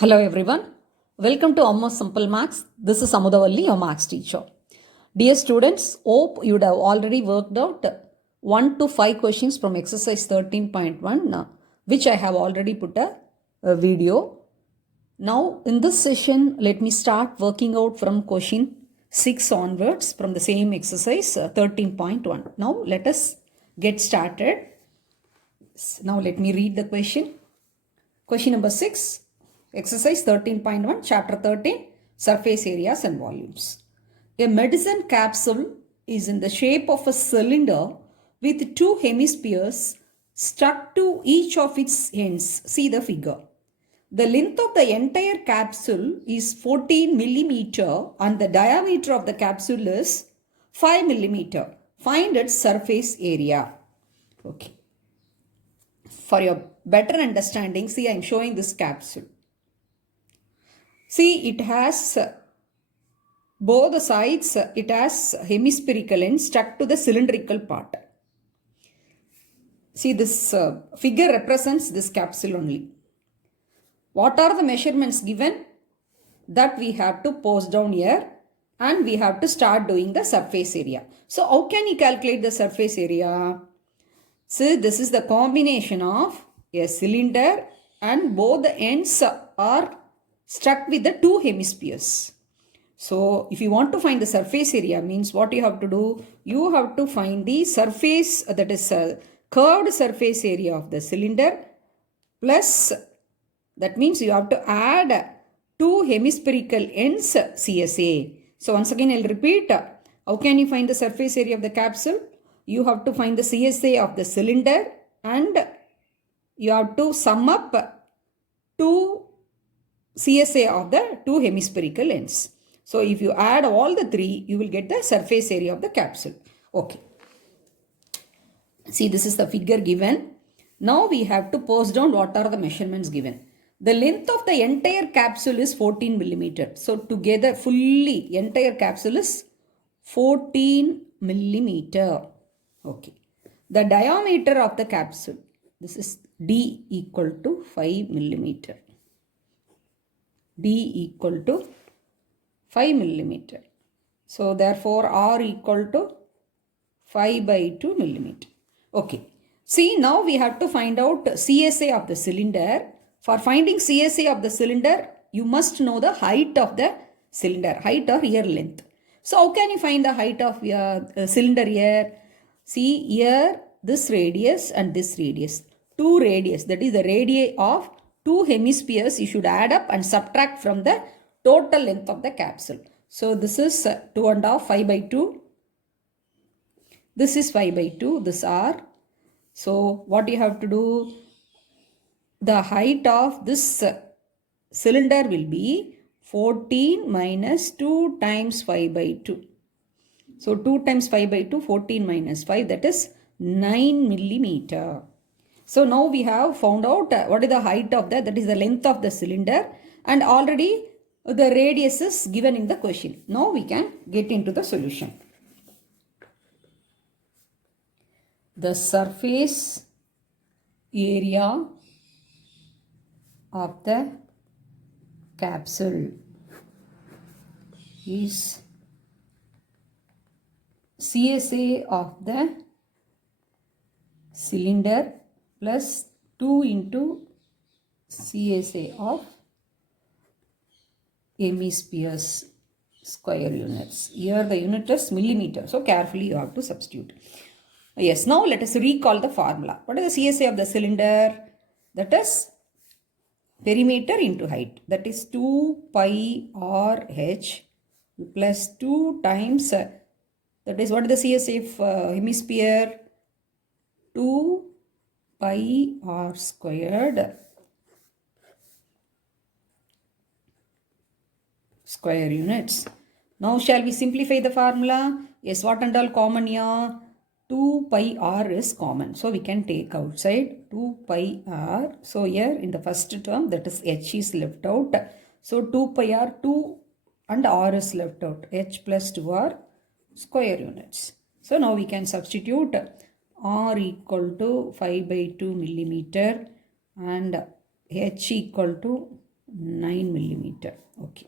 Hello everyone, welcome to Almost Simple Maths. This is Amudavalli, your maths teacher. Dear students, hope you would have already worked out 1 to 5 questions from exercise 13.1, which I have already put a video. Now in this session, let me start working out from question 6 onwards from the same exercise 13.1. Now let us get started. Now let me read the question. Question number 6. Exercise 13.1, chapter 13, surface areas and volumes. A medicine capsule is in the shape of a cylinder with two hemispheres stuck to each of its ends. See the figure. The length of the entire capsule is 14 millimeter and the diameter of the capsule is 5 millimeter. Find its surface area. Okay. For your better understanding, see I am showing this capsule. See, it has both the sides, it has hemispherical end stuck to the cylindrical part. See, this figure represents this capsule only. What are the measurements given? That we have to post down here and we have to start doing the surface area. So, how can you calculate the surface area? See, this is the combination of a cylinder and both the ends are stuck with the two hemispheres. So, if you want to find the surface area, means what you have to do? You have to find the surface, that is a curved surface area of the cylinder, plus that means you have to add two hemispherical ends CSA. So, once again I will repeat. How can you find the surface area of the capsule? You have to find the CSA of the cylinder and you have to sum up two CSA of the two hemispherical ends. So, if you add all the three, you will get the surface area of the capsule. Okay. See, this is the figure given. Now, we have to post down what are the measurements given. The length of the entire capsule is 14 millimeter. So, together fully, entire capsule is 14 millimeter. Okay. The diameter of the capsule, this is D equal to 5 millimeter. D equal to 5 millimeter. So, therefore, R equal to 5 by 2 millimeter. Okay. See, now we have to find out CSA of the cylinder. For finding CSA of the cylinder, you must know the height of the cylinder, height or ear length. So, how can you find the height of your cylinder here? See, here this radius and this radius. Two radius, that is the radii of two hemispheres you should add up and subtract from the total length of the capsule. So, this is 2.5, 5 by 2. This is 5 by 2, this R. So, what you have to do? The height of this cylinder will be 14 minus 2 times 5 by 2. So, 2 times 5 by 2, 14 minus 5, that is 9 millimeter. So, now we have found out what is the height of that is the length of the cylinder, and already the radius is given in the question. Now, we can get into the solution. The surface area of the capsule is CSA of the cylinder plus 2 into CSA of hemispheres square units. Here the unit is millimeter. So, carefully you have to substitute. Yes, now let us recall the formula. What is the CSA of the cylinder? That is perimeter into height. That is 2 pi r h plus 2 times, that is what is the CSA of hemisphere? 2 pi r squared square units. Now, shall we simplify the formula? Yes, what and all common here? 2 pi r is common. So, we can take outside 2 pi r. So, here in the first term, that is h is left out. So, 2 pi r, 2 and r is left out. H plus 2 r square units. So, now we can substitute r equal to 5 by 2 millimeter and h equal to 9 millimeter. Okay.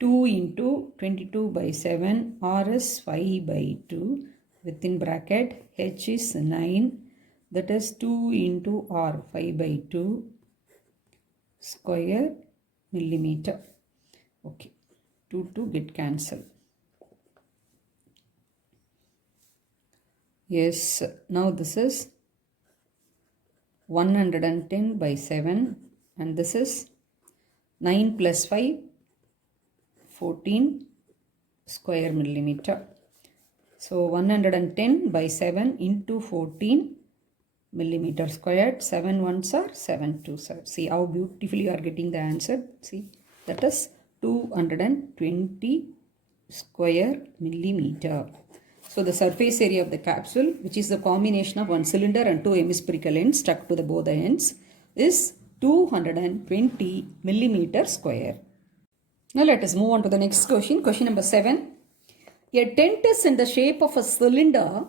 2 into 22 by 7, R is 5 by 2, within bracket, H is 9, that is 2 into R, 5 by 2 square millimeter. Okay, 2 get cancelled. Yes, now this is 110 by 7 and this is 9 plus 5, 14 square millimeter. So 110 by 7 into 14 millimeter squared. 7 ones are 7 twos are. See how beautifully you are getting the answer. See, that is 220 square millimeter. So the surface area of the capsule, which is the combination of one cylinder and two hemispherical ends stuck to the both ends, is 220 millimeter square. Now let us move on to the next question. Question number 7. A tent is in the shape of a cylinder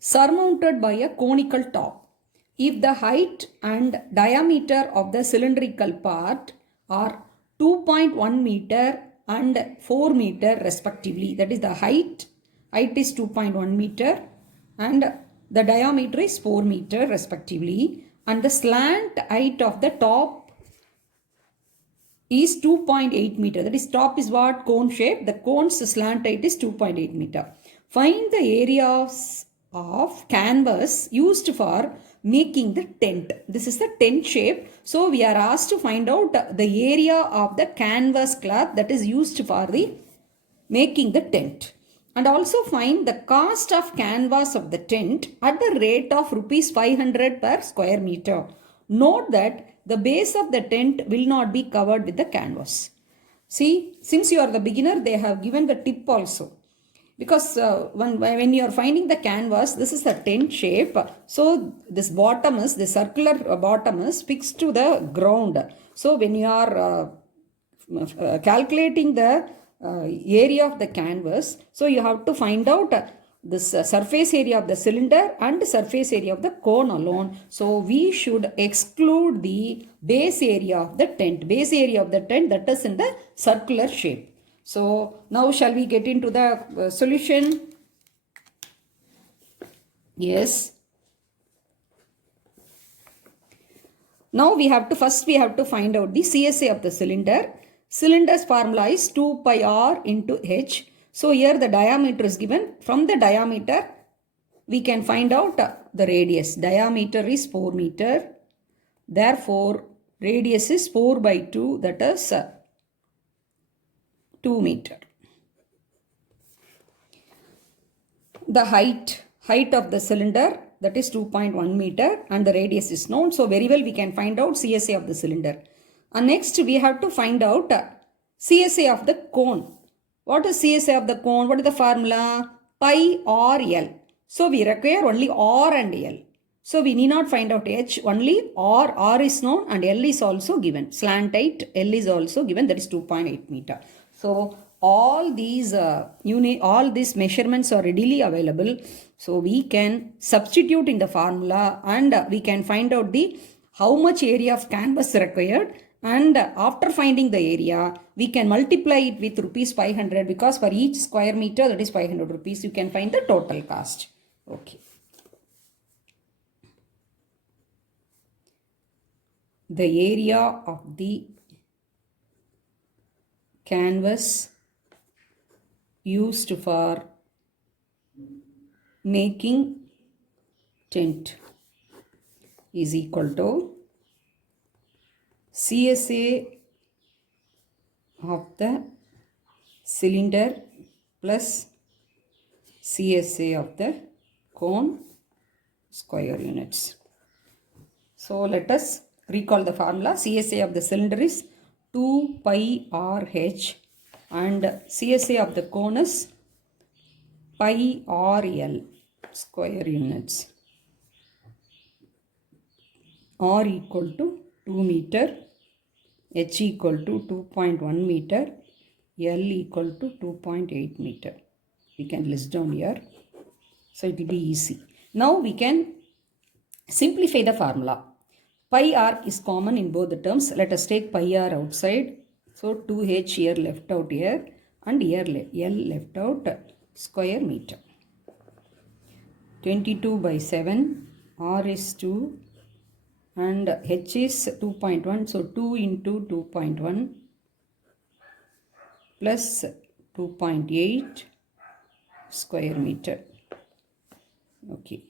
surmounted by a conical top. If the height and diameter of the cylindrical part are 2.1 meter and 4 meter respectively, that is the height is 2.1 meter and the diameter is 4 meter respectively, and the slant height of the top is 2.8 meter. That is, top is what? Cone shape. The cone's slant height is 2.8 meter. Find the areas of canvas used for making the tent. This is the tent shape. So we are asked to find out the area of the canvas cloth that is used for the making the tent. And also find the cost of canvas of the tent at the rate of rupees 500 per square meter. Note that the base of the tent will not be covered with the canvas. See, since you are the beginner, they have given the tip also. Because when you are finding the canvas, this is the tent shape. So this bottom is, the circular bottom is fixed to the ground. So when you are calculating the area of the canvas, so you have to find out this surface area of the cylinder and surface area of the cone alone. So we should exclude the base area of the tent. Base area of the tent, that is in the circular shape. So now shall we get into the solution? Yes. Now we have to find out the CSA of the cylinder. Cylinder's formula is 2 pi r into h. So here the diameter is given. From the diameter we can find out the radius. Diameter is 4 meter. Therefore radius is 4 by 2, that is 2 meter. The height of the cylinder, that is 2.1 meter, and the radius is known. So very well we can find out CSA of the cylinder. And next we have to find out CSA of the cone. What is CSA of the cone? What is the formula? Pi r L. So we require only r and L. So we need not find out h, only r. R is known and L is also given. Slant height L is also given, that is 2.8 meter. So all these measurements are readily available. So we can substitute in the formula and we can find out the how much area of canvas required, and after finding the area we can multiply it with rupees 500, because for each square meter, that is 500 rupees, you can find the total cost. Okay. The area of the canvas used for making tent is equal to CSA of the cylinder plus CSA of the cone square units. So let us recall the formula. CSA of the cylinder is 2 pi r h and CSA of the cone is pi r L square units. R equal to 2 meter, h equal to 2.1 meter, L equal to 2.8 meter. We can list down here. So it will be easy. Now we can simplify the formula. Pi r is common in both the terms. Let us take pi r outside. So 2h here left out here and here L left out, square meter. 22 by 7, r is 2 and h is 2.1. So 2 into 2.1 plus 2.8 square meter. Okay.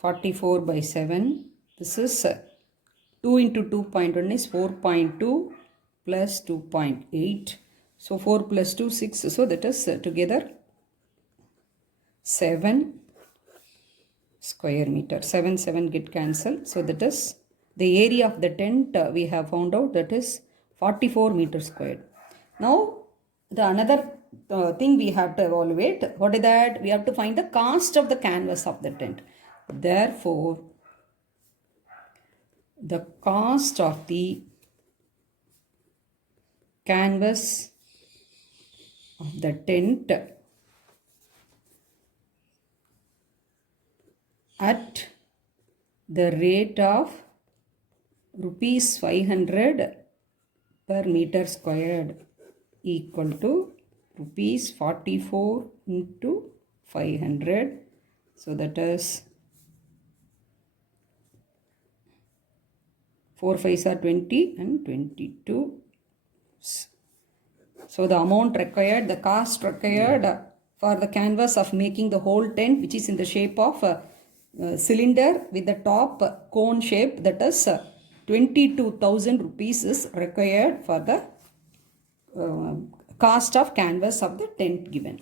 44 by 7. This is 2 into 2.1 is 4.2 plus 2.8. So 4 plus 2, 6. So that is together 7 square meter. 7 get cancelled. So that is the area of the tent we have found out, that is 44 meters squared. Now the another thing we have to evaluate, what is that? We have to find the cost of the canvas of the tent. Therefore, the cost of the canvas of the tent at the rate of rupees 500 per meter squared equal to rupees 44 into 500. So that is 4 5s are 20 and 22. So the amount required, the cost required for the canvas of making the whole tent, which is in the shape of a cylinder with the top cone shape, that is 22,000 rupees is required for the cost of canvas of the tent given.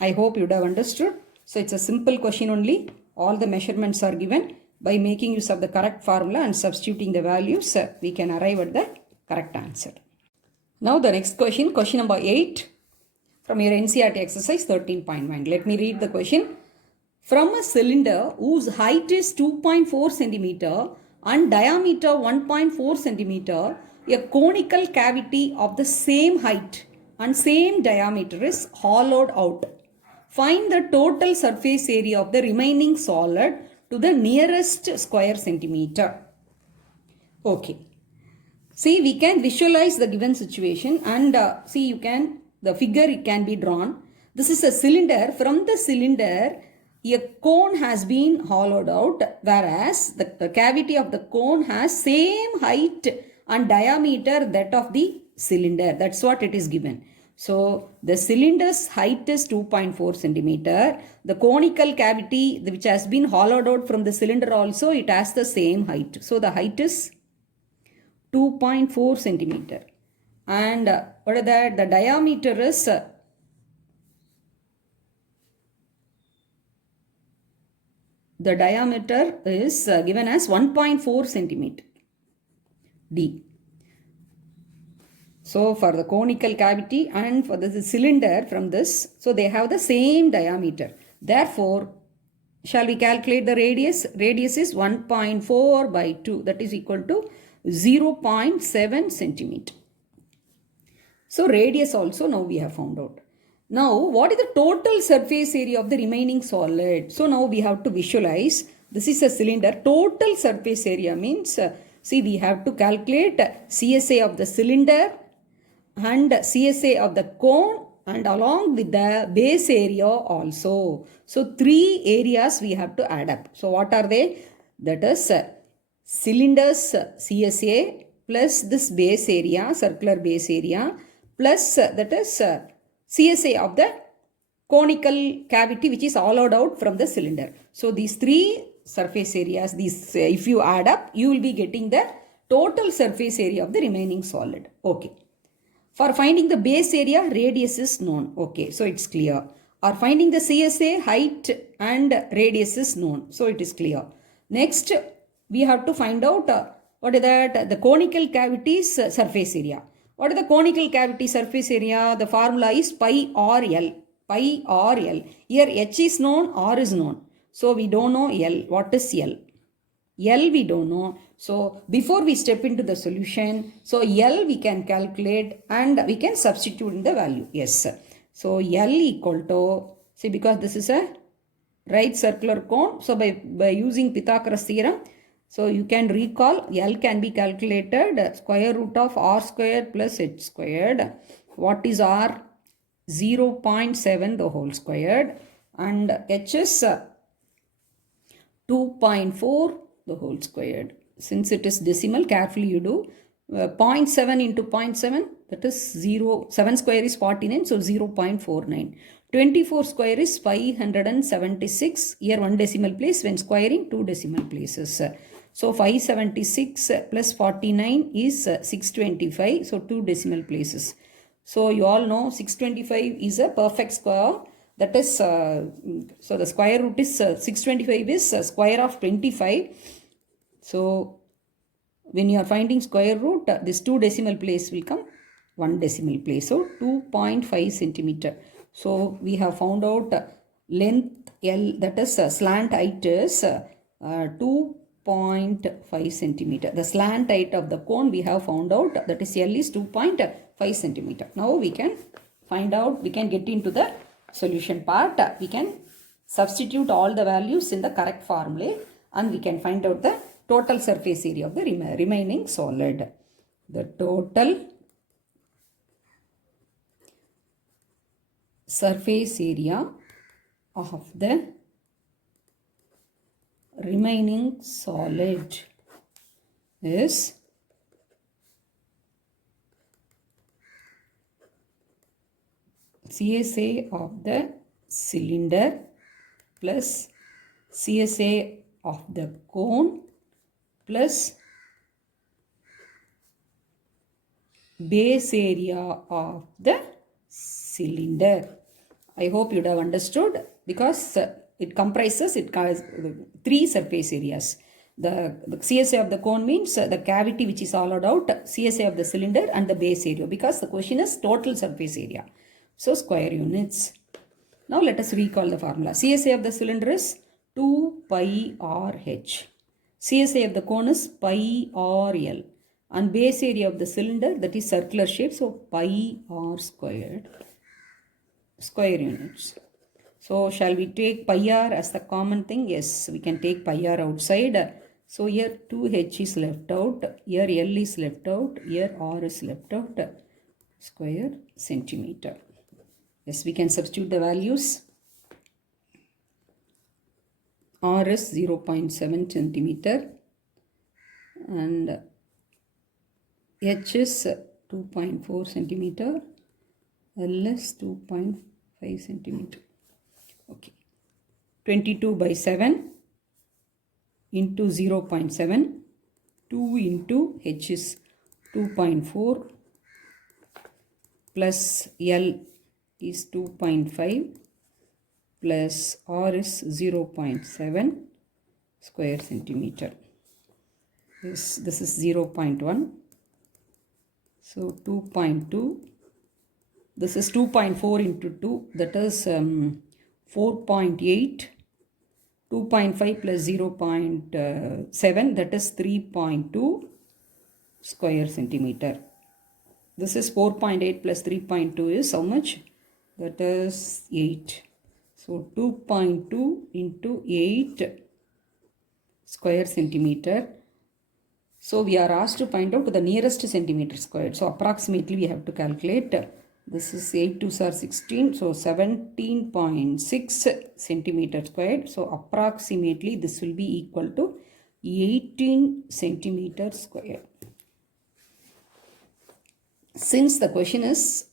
I hope you would have understood. So it's a simple question only. All the measurements are given. By making use of the correct formula and substituting the values, we can arrive at the correct answer. Now the next question, question number 8 from your NCERT exercise 13.9. Let me read the question. From a cylinder whose height is 2.4 centimeter and diameter 1.4 centimeter, a conical cavity of the same height and same diameter is hollowed out. Find the total surface area of the remaining solid to the nearest square centimeter. Okay. See, we can visualize the given situation and see, the figure it can be drawn. This is a cylinder. From the cylinder, a cone has been hollowed out, whereas the cavity of the cone has same height and diameter that of the cylinder. That's what it is given. So the cylinder's height is 2.4 centimeter. The conical cavity which has been hollowed out from the cylinder also, it has the same height. So the height is 2.4 centimeter. And what is that? The diameter is given as 1.4 centimeter D. So for the conical cavity and for the cylinder from this, so they have the same diameter. Therefore, shall we calculate the radius? Radius is 1.4 by 2, that is equal to 0.7 centimeter. So radius also now we have found out. Now what is the total surface area of the remaining solid? So now we have to visualize. This is a cylinder. Total surface area means, see, we have to calculate CSA of the cylinder and CSA of the cone and along with the base area also. So 3 areas we have to add up. So what are they? That is cylinder's CSA plus this base area, circular base area, plus that is CSA of the conical cavity which is hollowed out from the cylinder. So these 3 surface areas, these if you add up, you will be getting the total surface area of the remaining solid. Okay. For finding the base area, radius is known. Okay, so it's clear. Or finding the CSA, height and radius is known. So it is clear. Next, we have to find out what is that? The conical cavity's surface area. What is the conical cavity surface area? The formula is pi r L. Pi r L. Here H is known, R is known. So we don't know L. What is L? L we don't know. So before we step into the solution, so L we can calculate and we can substitute in the value. Yes. So L equal to, see, because this is a right circular cone. So by using Pythagoras theorem, so you can recall L can be calculated square root of R squared plus H squared. What is R? 0.7 the whole squared, and H is 2.4 the whole squared. Since it is decimal, carefully you do. 0.7 into 0.7, that is 0. 7 square is 49, so 0.49. 24 square is 576. Here 1 decimal place, when squaring 2 decimal places. So 576 plus 49 is 625, so 2 decimal places. So you all know 625 is a perfect square. That is, so the square root is 625 is square of 25. So when you are finding square root, this 2 decimal place will come 1 decimal place. So 2.5 centimeter. So we have found out length L, that is slant height is 2.5 centimeter. The slant height of the cone we have found out, that is L is 2.5 centimeter. Now we can find out, we can get into the solution part. We can substitute all the values in the correct formula and we can find out the total surface area of the remaining solid. The total surface area of the remaining solid is CSA of the cylinder plus CSA of the cone plus base area of the cylinder. I hope you have understood, because it comprises 3 surface areas. The CSA of the cone means the cavity which is hollowed out, CSA of the cylinder and the base area, because the question is total surface area. So square units. Now let us recall the formula. CSA of the cylinder is 2 pi RH. CSA of the cone is pi r L. And base area of the cylinder, that is circular shape, so pi r squared. Square units. So shall we take pi r as the common thing? Yes, we can take pi r outside. So here 2h is left out, here L is left out, here r is left out. Square centimeter. Yes, we can substitute the values. R is 0.7 centimeter and H is 2.4 centimeter, L is 2.5 centimeter. Okay, 22 by 7 into 0.7, 2 into H is 2.4 plus L is 2.5 plus R is 0.7 square centimeter. This is 0.1. So 2.2. This is 2.4 into 2. That is 4.8. 2.5 plus 0.7. That is 3.2 square centimeter. This is 4.8 plus 3.2 is how much? That is 8. So 2.2 into 8 square centimeter. So we are asked to find out the nearest centimeter squared. So approximately we have to calculate. This is 8 2s are 16. So 17.6 centimeter squared. So approximately this will be equal to 18 centimeter squared. Since the question is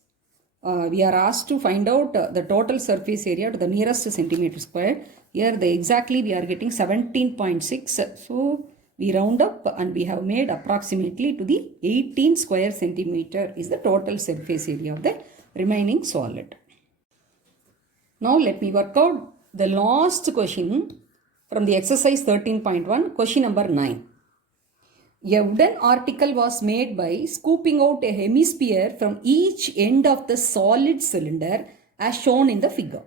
we are asked to find out the total surface area to the nearest centimeter square. Here exactly we are getting 17.6. So we round up and we have made approximately to the 18 square centimeter is the total surface area of the remaining solid. Now let me work out the last question from the exercise 13.1, question number 9. A wooden article was made by scooping out a hemisphere from each end of the solid cylinder as shown in the figure.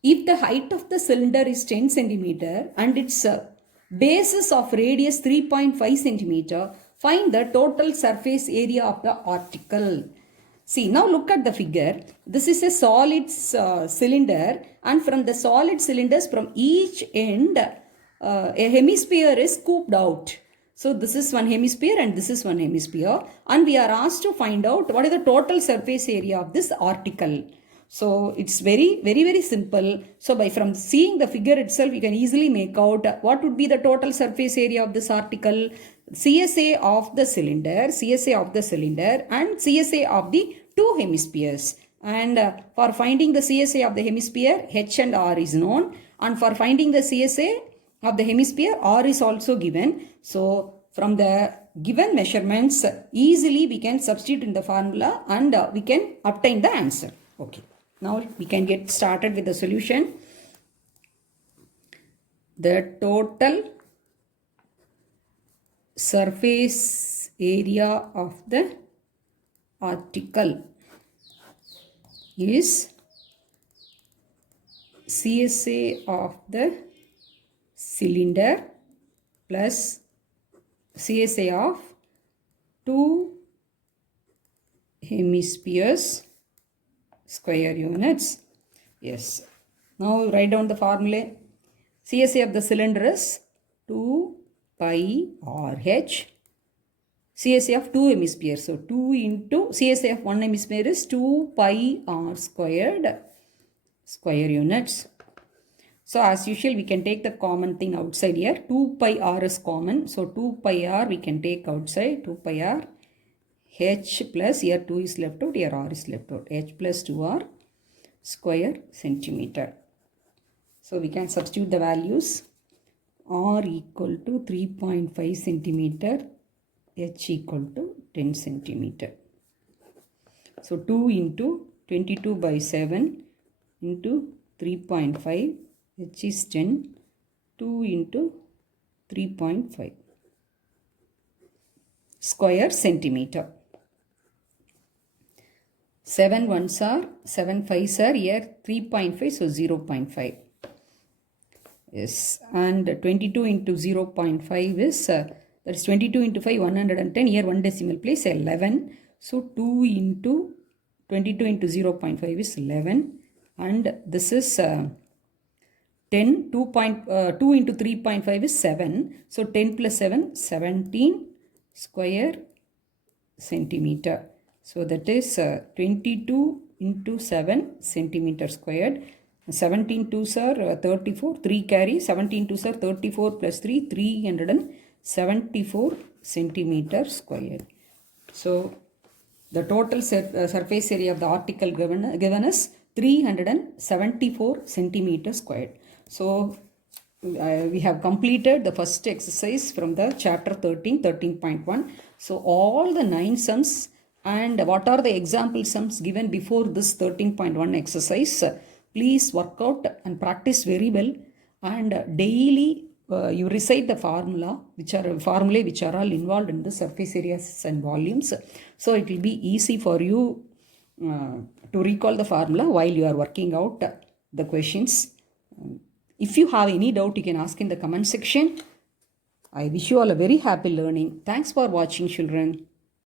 If the height of the cylinder is 10 cm and its basis of radius 3.5 cm, find the total surface area of the article. See, now look at the figure. This is a solid cylinder, and from the solid cylinders, from each end, a hemisphere is scooped out. So this is one hemisphere and this is one hemisphere, and we are asked to find out what is the total surface area of this article. So it's very simple. So from seeing the figure itself, you can easily make out what would be the total surface area of this article. CSA of the cylinder, and CSA of the two hemispheres. And for finding the CSA of the hemisphere, H and R is known. And for finding the CSA of the hemisphere, R is also given. So from the given measurements, easily we can substitute in the formula and we can obtain the answer. Okay. Now we can get started with the solution. The total surface area of the article is CSA of the cylinder plus CSA of two hemispheres square units. Yes. Now write down the formula. CSA of the cylinder is 2 pi RH. CSA of two hemispheres. So 2 into CSA of one hemisphere is 2 pi R squared square units. So as usual, we can take the common thing outside here. 2 pi R is common. So 2 pi R we can take outside. 2 pi R. H plus, here 2 is left out, here R is left out. H plus 2R square centimeter. So we can substitute the values. R equal to 3.5 centimeter. H equal to 10 centimeter. So 2 into 22 by 7 into 3.5. H is 10. 2 into 3.5 square centimeter. 7 ones are 7 5s are here 3.5, so 0.5. Yes, and 22 into 0.5 is that is 22 into 5 110. Here one decimal place 11. So 2 into 22 into 0.5 is 11, and this is 10. 2 into 3.5 is 7. So 10 plus 7 17 square centimeter. So that is 22 into 7 centimeter squared. 17 2s are 34. 3 carry. 17 2s are 34 plus 3. 374 centimeter squared. So the total surface area of the article given is 374 centimeter squared. So we have completed the first exercise from the chapter 13.1. So all the 9 sums and what are the example sums given before this 13.1 exercise, please work out and practice very well, and daily you recite the formulae which are all involved in the surface areas and volumes. So it will be easy for you to recall the formula while you are working out the questions. If you have any doubt, you can ask in the comment section. I wish you all a very happy learning. Thanks for watching, children.